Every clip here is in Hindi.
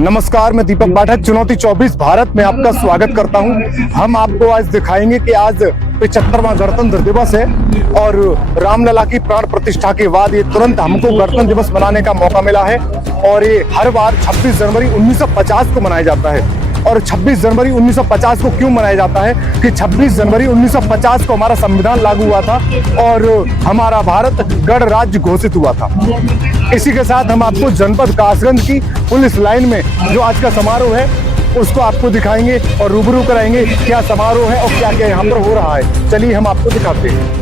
नमस्कार, मैं दीपक पाठक चुनौती 24 भारत में आपका स्वागत करता हूं। हम आपको आज दिखाएंगे कि आज 75वां गणतंत्र दिवस है और रामलला की प्राण प्रतिष्ठा के बाद ये तुरंत हमको गणतंत्र दिवस मनाने का मौका मिला है। और ये हर बार 26 जनवरी 1950 को मनाया जाता है। और 26 जनवरी 1950 को क्यों मनाया जाता है कि 26 जनवरी 1950 को हमारा संविधान लागू हुआ था और हमारा भारत गणराज्य घोषित हुआ था। इसी के साथ हम आपको जनपद कासगंज की पुलिस लाइन में जो आज का समारोह है उसको आपको दिखाएंगे और रूबरू कराएंगे क्या समारोह है और क्या क्या यहाँ पर हो रहा है। चलिए हम आपको दिखाते हैं।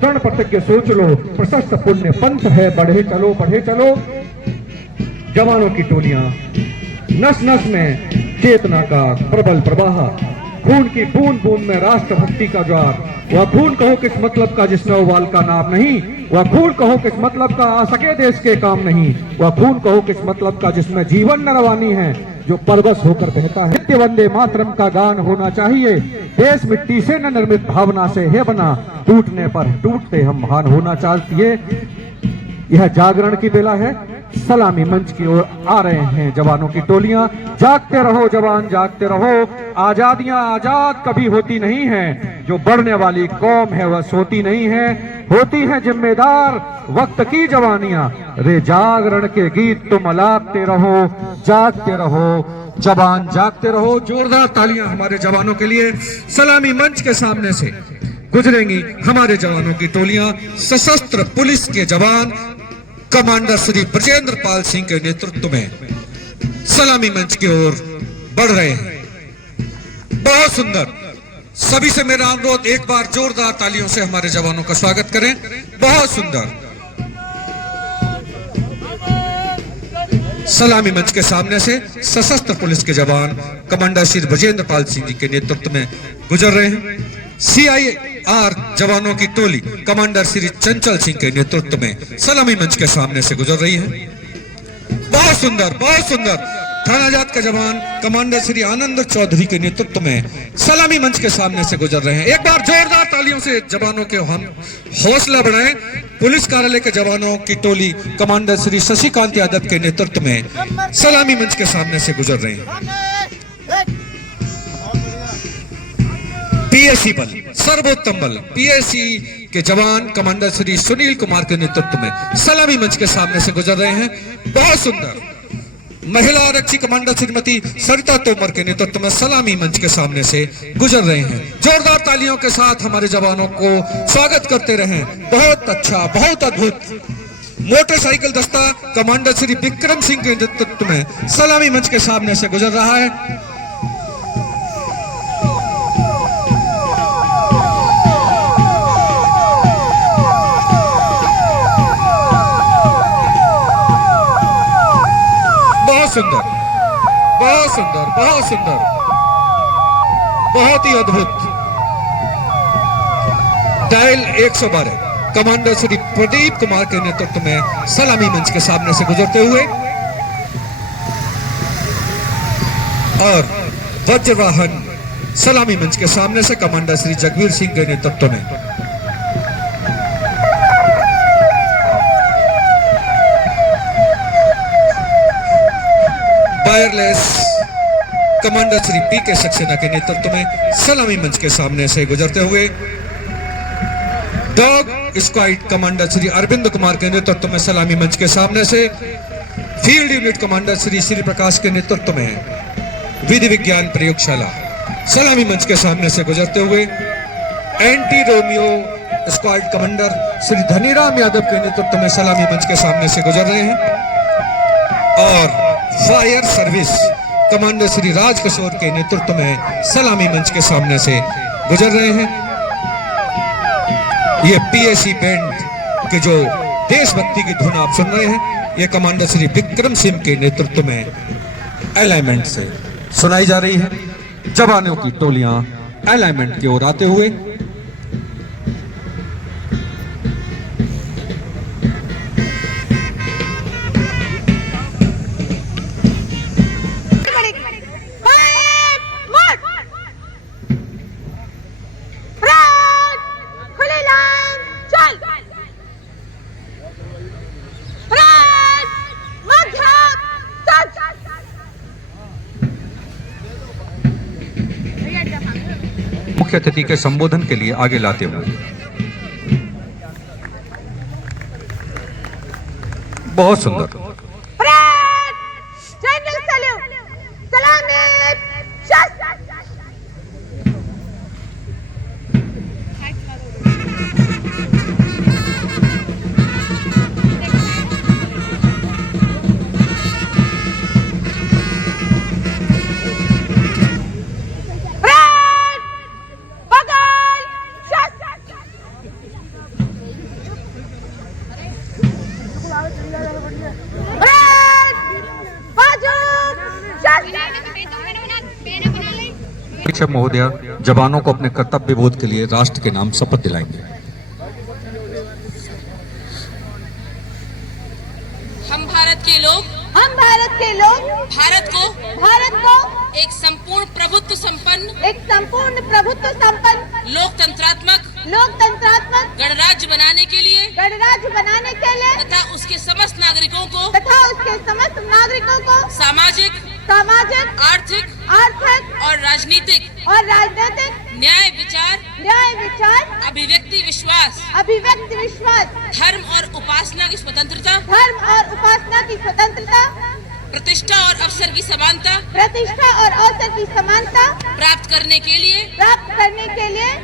दृढ़ प्रतिज्ञ सोच लो, प्रशस्त पुण्य पंथ है, बढ़े चलो बढ़े चलो। जवानों की टोलियां, नस नस में चेतना का प्रबल प्रवाह, खून की बूंद बूंद में राष्ट्रभक्ति का ज्वार। वह खून कहो किस मतलब का जिसमें उबाल का नाम नहीं, वह खून कहो किस मतलब का आ सके देश के काम नहीं, वह खून कहो किस मतलब का जिसमें जीवन न रवानी है जो परवश होकर बहता है। नित्य वंदे मातरम का गान होना चाहिए, देश मिट्टी से न निर्मित भावना से है बना, टूटने पर टूटते हम महान होना चाहिए। यह जागरण की बेला है। सलामी मंच की ओर आ रहे हैं जवानों की टोलियां। जागते रहो जवान जागते रहो, आजादियां आजाद कभी होती नहीं है, जो बढ़ने वाली कौम है वह सोती नहीं है, होती है जिम्मेदार वक्त की जवानियां। रे जागरण के गीत तुम अलापते रहो, जागते रहो जवान जागते रहो। जोरदार तालियां हमारे जवानों के लिए। सलामी मंच के सामने से गुजरेंगी हमारे जवानों की टोलियां। सशस्त्र पुलिस के जवान कमांडर श्री ब्रजेंद्र पाल सिंह के नेतृत्व में सलामी मंच की ओर बढ़ रहे हैं। बहुत सुंदर। सभी से मेरा अनुरोध, एक बार जोरदार तालियों से हमारे जवानों का स्वागत करें। बहुत सुंदर। सलामी मंच के सामने से सशस्त्र पुलिस के जवान कमांडर श्री ब्रजेंद्र पाल सिंह जी के नेतृत्व में गुजर रहे हैं। CIR जवानों की टोली कमांडर श्री चंचल सिंह के नेतृत्व में सलामी मंच के सामने से गुजर रही है। बहुत सुंदर, बहुत सुंदर। थाना जात के जवान कमांडर श्री आनंद चौधरी के नेतृत्व में सलामी मंच के सामने से गुजर रहे हैं। एक बार जोरदार तालियों से जवानों के हम हौसला बढ़ाएं। पुलिस कार्यालय के जवानों की टोली कमांडर श्री शशिकांत यादव के नेतृत्व में सलामी मंच के सामने से गुजर रहे हैं। PSC बल, सर्वोत्तम बल PSC के जवान कमांडर श्री सुनील कुमार के नेतृत्व में सलामी मंच के सामने से गुजर रहे हैं। बहुत सुंदर। महिला आरक्षी कमांडर श्रीमती सरिता तोमर के नेतृत्व में सलामी मंच के सामने से गुजर रहे हैं। जोरदार तालियों के साथ हमारे जवानों को स्वागत करते रहें। बहुत अच्छा, बहुत अद्भुत। मोटरसाइकिल दस्ता कमांडर श्री विक्रम सिंह के नेतृत्व में सलामी मंच के सामने से गुजर रहा है। बहुत सुंदर, बहुत सुंदर, बहुत सुंदर, बहुत ही अद्भुत। डायल 112 कमांडर श्री प्रदीप कुमार के नेतृत्व में सलामी मंच के सामने से गुजरते हुए और वज्रवाहन सलामी मंच के सामने से कमांडर श्री जगवीर सिंह के नेतृत्व में। Wireless commander Shri PK Saxena के नेतृत्व में सलामी मंच के सामने से गुजरते हुए dog squad commander Shri Arvind Kumar के नेतृत्व में सलामी मंच के सामने से field unit commander Shri Shri Prakash के नेतृत्व में विधि विज्ञान प्रयोगशाला सलामी मंच के सामने से गुजरते हुए anti Romeo squad commander Shri Dhaniram Yadav के नेतृत्व में सलामी मंच के सामने से गुजर रहे हैं। और fire service commander Shri Rajkishore के नेतृत्व में सलामी मंच के सामने से गुजर रहे हैं। ये PSC बैंड के जो देशभक्ति की धुन आप सुन रहे हैं, ये कमांडर श्री विक्रम सिंह के नेतृत्व में अलाइनमेंट से सुनाई जा रही है। जवानों की टोलियां अलाइनमेंट की ओर आते हुए मुख्य अतिथि के संबोधन के लिए आगे लाते हुए बहुत सुंदर शिक्षक महोदय जवानों को अपने कर्तव्य बोध के लिए राष्ट्र के नाम शपथ दिलाएंगे। हम भारत के लोग भारत को एक संपूर्ण प्रभुत्व संपन्न लोकतंत्रात्मक गणराज्य बनाने के लिए तथा उसके समस्त नागरिकों को सामाजिक आर्थिक और राजनीतिक न्याय विचार अभिव्यक्ति विश्वास धर्म और उपासना की स्वतंत्रता प्रतिष्ठा और अवसर की समानता प्राप्त करने के लिए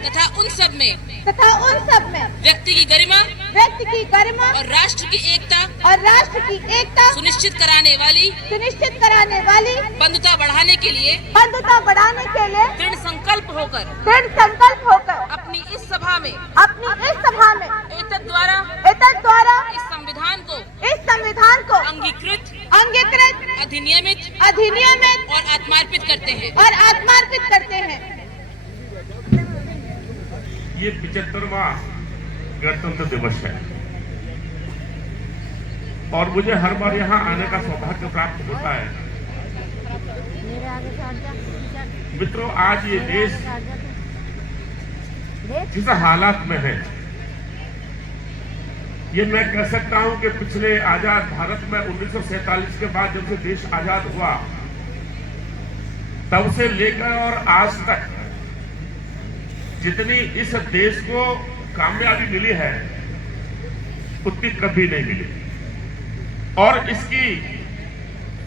तथा उन सब में व्यक्ति की गरिमा और राष्ट्र की एकता सुनिश्चित कराने वाली बंधुता बढ़ाने के लिए दृढ़ संकल्प होकर अपनी इस सभा में एतद द्वारा इस संविधान को अंगीकृत अधिनियमित और आत्मार्पित करते हैं। ये 75वां गणतंत्र दिवस है और मुझे हर बार यहाँ आने का सौभाग्य प्राप्त होता है। मित्रों, आज ये देश जिस हालात में है, ये मैं कह सकता हूं कि पिछले आजाद भारत में 1947 के बाद जब से देश आजाद हुआ तब से लेकर और आज तक जितनी इस देश को कामयाबी मिली है उतनी कभी नहीं मिली और इसकी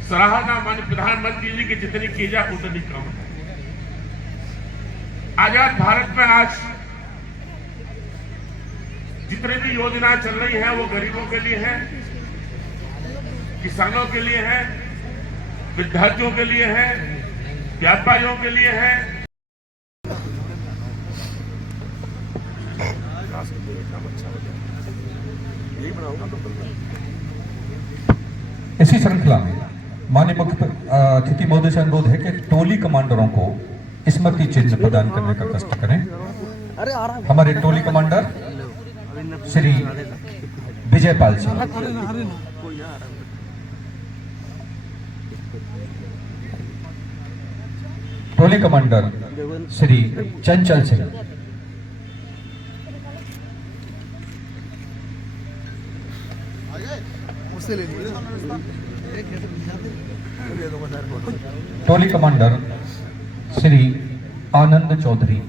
सराहना माननीय प्रधानमंत्री जी की जितनी की जाए उतनी कम है। आजाद भारत में आज जितनी भी योजना चल रही है वो गरीबों के लिए है, किसानों के लिए है, विद्यार्थियों के लिए है, व्यापारियों के लिए है। इसी श्रृंखला में माननीय मुख्य अतिथि महोदय से अनुरोध है कि टोली कमांडरों को स्मृति चिन्ह प्रदान करने का कष्ट करें। हमारे टोली कमांडर श्री विजयपाल सिंह, टोली कमांडर श्री चंचल सिंह, टोली कमांडर श्री आनंद चौधरी,